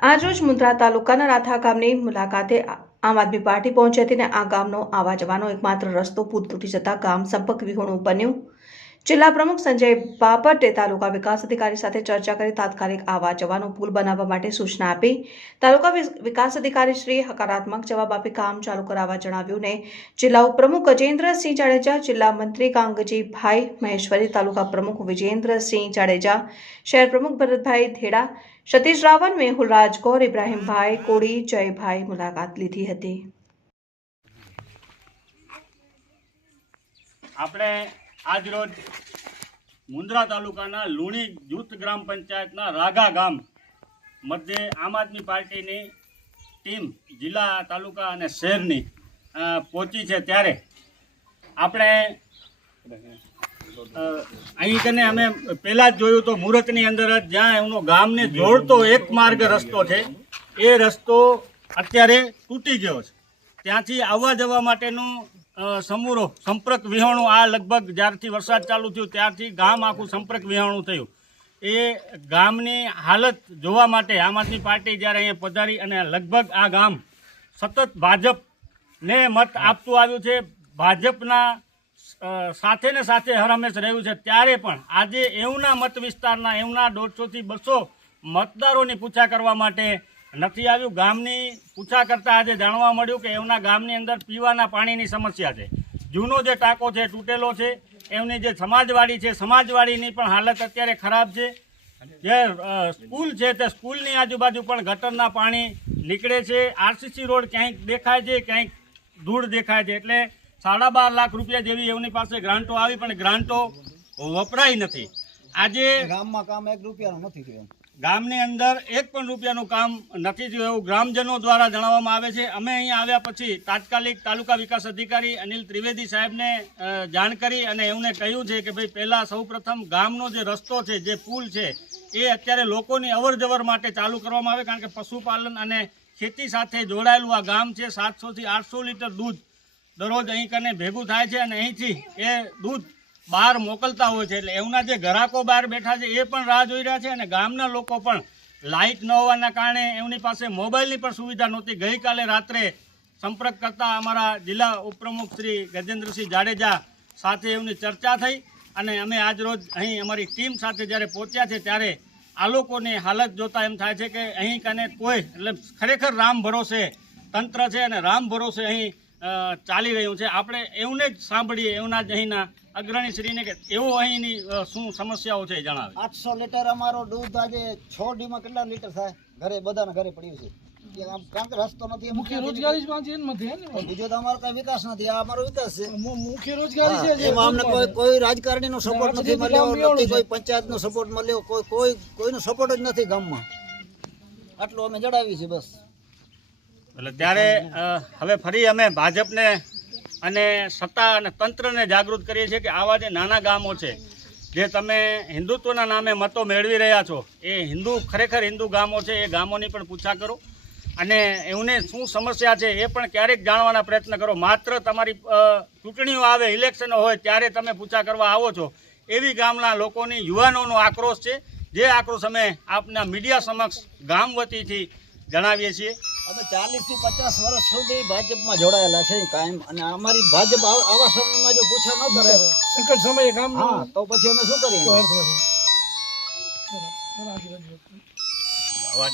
આજરોજ મુન્દ્રા તાલુકાના રાથા ગામની મુલાકાતે આમ આદમી પાર્ટી પહોંચી હતી અને આ ગામનો આવા જવાનો એકમાત્ર રસ્તો પૂર તૂટી જતા ગામ સંપર્ક વિહોણું બન્યું. જિલ્લા પ્રમુખ સંજય બાપટે તાલુકા વિકાસ અધિકારી સાથે ચર્ચા કરી તાત્કાલિક આવા જવાનો પુલ બનાવવા માટે સૂચના આપી. તાલુકા વિકાસ અધિકારી શ્રી હકારાત્મક જવાબ આપી કામ ચાલુ કરાવવા જણાવ્યું ને જિલ્લા ઉપપ્રમુખ ગજેન્દ્રસિંહ જાડેજા, જિલ્લા મંત્રી કાંગજીભાઈ મહેશ્વરી, તાલુકા પ્રમુખ વિજેન્દ્રસિંહ જાડેજા, શહેર પ્રમુખ ભરતભાઈ ધેડા, સતીશ રાવલ, મેહુલ રાજગોર, ઇબ્રાહીમભાઈ કોડી જયભાઈ મુલાકાત લીધી હતી. આપણે આજ રોજ મુન્દ્રા તાલુકાના લુણી જૂથ ગ્રામ પંચાયતના રાગા ગામ મધ્યે આમ આદમી પાર્ટીની ટીમ જિલ્લા, તાલુકા અને શહેરની પહોંચી છે ત્યારે આપણે અહીં કને અમે પહેલાં જ જોયું તો મુહૂર્તની અંદર જ જ્યાં એમનો ગામને જોડતો એક માર્ગ રસ્તો છે, એ રસ્તો અત્યારે તૂટી ગયો છે. ત્યાંથી આવવા જવા માટેનું સમૂરો સંપર્ક વિહોણું, આ લગભગ જ્યારથી વરસાદ ચાલુ થયું, ત્યારથી ગામ આખું સંપર્ક વિહોણું થયું. એ ગામની હાલત જોવા માટે આમ આદમી પાર્ટી જ્યારે અહીંયા પધારી અને લગભગ આ ગામ સતત ભાજપને મત આપતું આવ્યું છે, ભાજપના સાથે ને સાથે હરહમેશ રહ્યું છે, ત્યારે પણ આજે એવના મત વિસ્તારના, એવના દોઢસોથી બસો મતદારોની પૂછા કરવા માટે નથી આવ્યું. ગામની પૂછા કરતાં આજે જાણવા મળ્યું કે એમના ગામની અંદર પીવાના પાણીની સમસ્યા છે. જૂનો જે ટાંકો છે, તૂટેલો છે, એમની જે સમાજવાડી છે, સમાજવાડીની પણ હાલત અત્યારે ખરાબ છે. જે સ્કૂલ છે, તે સ્કૂલની આજુબાજુ પણ ગટરના પાણી નીકળે છે. આરસીસી રોડ ક્યાંક દેખાય છે ક્યાંક ધૂળ દેખાય છે. એટલે સાડા બાર લાખ રૂપિયા જેવી એમની પાસે ગ્રાન્ટો આવી, પણ ગ્રાન્ટો વપરાય નથી. આજે ગામમાં કામ એક રૂપિયાનું નથી થયું ગામની અંદર એક પણ રૂપિયાનું કામ નથી થયું એવું ગ્રામજનો દ્વારા જણાવવામાં આવે છે. અમે અહીં આવ્યા પછી તાત્કાલિક તાલુકા વિકાસ અધિકારી અનિલ ત્રિવેદી સાહેબને જાણ કરી અને એમને કહ્યું છે કે ભાઈ પહેલાં સૌપ્રથમ ગામનો જે રસ્તો છે જે પુલ છે એ અત્યારે લોકોની અવરજવર માટે ચાલુ કરવામાં આવે કારણ કે પશુપાલન અને ખેતી સાથે જોડાયેલું આ ગામ છે. સાતસોથી આઠસો લીટર દૂધ દરરોજ અહીં કને ભેગું થાય છે અને અહીંથી એ દૂધ બહાર મોકલતા હોય છે એટલે એમના જે ગ્રાહકો બહાર બેઠા છે એ પણ રાહ જોઈ રહ્યા છે અને ગામના લોકો પણ લાઇટ ન હોવાના કારણે એમની પાસે મોબાઈલની પણ સુવિધા નહોતી. ગઈકાલે રાત્રે સંપર્ક કરતા અમારા જિલ્લા ઉપપ્રમુખ શ્રી ગજેન્દ્રસિંહ જાડેજા સાથે એમની ચર્ચા થઈ અને અમે આજ રોજ અહીં અમારી ટીમ સાથે જ્યારે પહોંચ્યા છે ત્યારે આ લોકોની હાલત જોતા એમ થાય છે કે અહીં કને કોઈ, એટલે ખરેખર રામ ભરોસે તંત્ર છે અને રામ ભરોસે અહીં ચાલી રહ્યું છે. આપણે એમને જ સાંભળીએ એમના જ અહીંના અગ્રણી શ્રીને કે એવો અહીંની શું સમસ્યાઓ છે એ જણાવે. આઠસો લીટર અમારો દૂધ આજે છ ડીમાં કેટલા લીટર થાય? ઘરે બધાના ઘરે પડ્યું છે. કે આમ કારણ કે રસ્તો નથી મુખ્ય રોજગારી બીજો તો અમારો કઈ વિકાસ નથી આ અમારો વિકાસ છે. મુખ્ય રોજગારી છે એમાં અમને કોઈ કોઈ રાજકારણીનો સપોર્ટ નથી મળ્યો નથી કોઈ પંચાયતનો સપોર્ટ મળ્યો કોઈ કોઈ કોઈનો સપોર્ટ જ નથી ગામમાં. આટલું અમે જણાવી છે બસ. એટલે ત્યારે હવે ફરી અમે ભાજપને અને સત્તા અને તંત્રને જાગૃત કરીએ છીએ કે આવા જે નાના ગામો છે, જે તમે હિન્દુત્વના નામે મતો મેળવી રહ્યા છો, એ હિન્દુ, ખરેખર હિન્દુ ગામો છે, એ ગામોની પણ પૂછા કરો. અને એમને શું સમસ્યા છે એ પણ ક્યારેક જાણવાના પ્રયત્ન કરો. માત્ર તમારી ચૂંટણીઓ આવે, ઇલેક્શનો હોય, ત્યારે તમે પૂછા કરવા આવો છો. એવી ગામના લોકોની યુવાનોનો આક્રોશ છે. જે આક્રોશ અમે આપના મીડિયા સમક્ષ ગામ વતીથી જણાવીએ છીએ. અમે ચાલીસથી પચાસ વર્ષ સુધી ભાજપમાં જોડાયેલા છે કાયમ. અને અમારી ભાજપ આવા આવા સમયમાં જો પૂછા ન કરે સંકટ સમયે કામ હા તો પછી અમે શું કરીએ? અવાજ